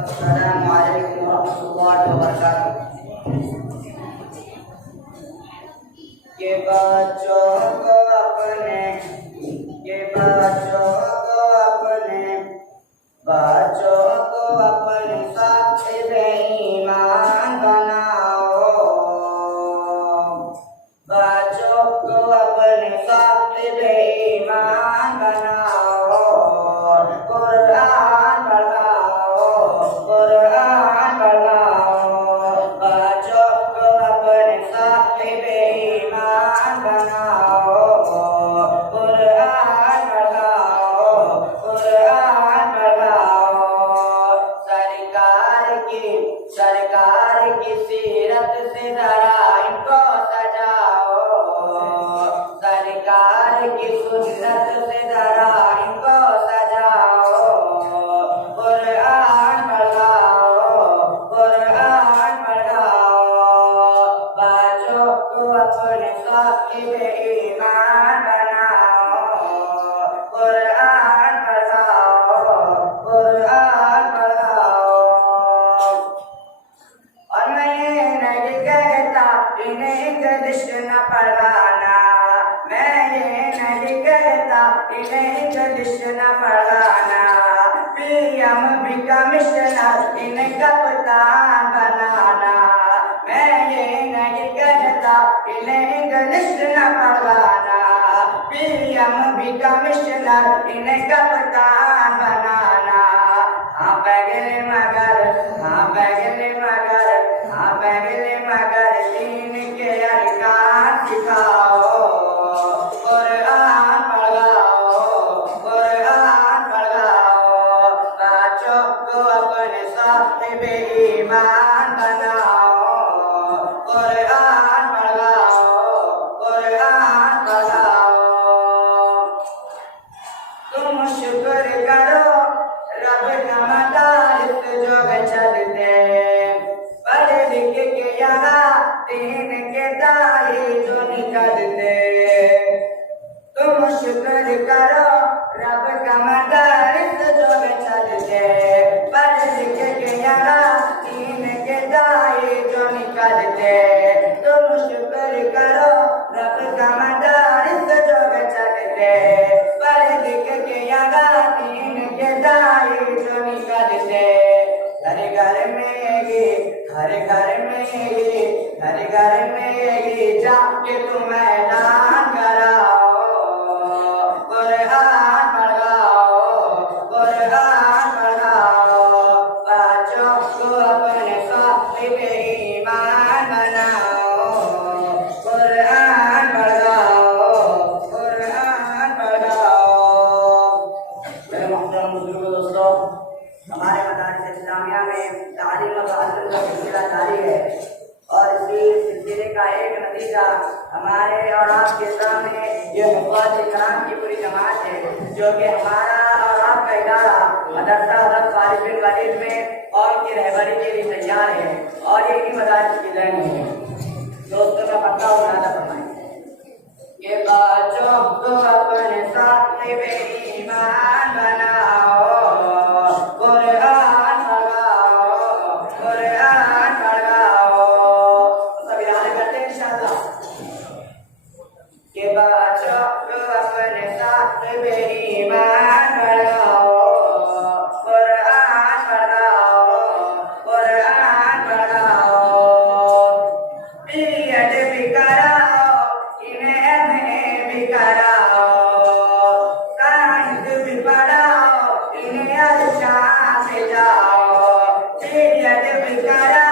अस्सलामु अलैकुम वरहमतुल्लाहि वबरकातुह। ये बच्चों को अपने साथ बेईमान बनाओ। बच्चों को अपने साथ बेईमान बनाओ। कुरान पढ़ाओ, कुरान पढ़ाओ। बच्चों को अपने साथ बेईमान बनाओ। कुरान पढ़ाओ, कुरान पढ़ाओ। सरकार की सीरत से जरा इनको सजाओ। सरकार की सुन्नत से जरा इनको सजाओ। कुरान पढ़ाओ, कुरान पढ़ाओ। बच्चों को अपने साहिब ईमान बनाओ। कुरान पढ़ाओ, कुरान पढ़ाओ। और मैं ये नहीं कहता इन्हें इंग्लिश न पढ़ाना। मैं ये नहीं कहता इन्हें इंग्लिश न पढ़ाना। पीएम भी कमिश्नर इन्हें कप्तान बनाना। मैं ये नहीं कहता इन्हें इंग्लिश न पढ़ाना। पीएम भी कमिश्नर इन्हें कप्तान बनाना। हाँ बैगले मगर दीन के अरकान सिखाओ। कुरान पढ़ाओ, कुरान पढ़ाओ। बच्चों को अपने साहिब ईमान बनाओ। कुरान पढ़ाओ, कुरान पढ़ाओ। तुम शुक्र करो रब का मदारिस जो चलते। पढ़ लिख के यहाँ दीन के दाई जो निकलते। तुम शुक्र करो रब का मदारिस जो चलते। पढ़ लिख के यहाँ दीन के दाई जो निकलते। तुम शुक्र करो रब का मदारिस जो चलते। पढ़ लिख के यहाँ दीन के दाई जो निकलते। हर घर में ये जाके तुम ऐलान कराओ। कुरान पढ़ाओ, कुरान पढ़ाओ। बच्चों को अपने साहिब ईमान बनाओ। कुरान पढ़ाओ, कुरान पढ़ाओ। मेरे मोहतरम बुजुर्ग दोस्तों, हमारे मदारिस इस्लामिया में तालीम और ताल्लुम का सिलसिला जारी है और इसी सिलसिले का एक नतीजा हमारे और आपके सामने ये हुफ़ाज़ इकराम की पूरी जमात है, जो कि हमारा और आपका इदारा मदरसा हज़रत खालिद बिन वलीद में और उनकी रहबरी के लिए तैयार है और यही मदारिस की जड़ है। दोस्तों का पक्का उन्नादा फरमाएं। ये बच्चों को अपने साहिब ईमान बनाओ। कुरान पढ़ाओ, कुरान पढ़ाओ। सब याद करते हैं इंशाअल्लाह। ये बच्चों को अपने साहिब ईमान बनाओ। कुरान पढ़ाओ, कुरान पढ़ाओ। बीएड भी कराओ, इन्हें एमए भी कराओ। साइंस भी पढ़ाओ, इन्हें अच्छा से जाओ। बीएड भी कराओ।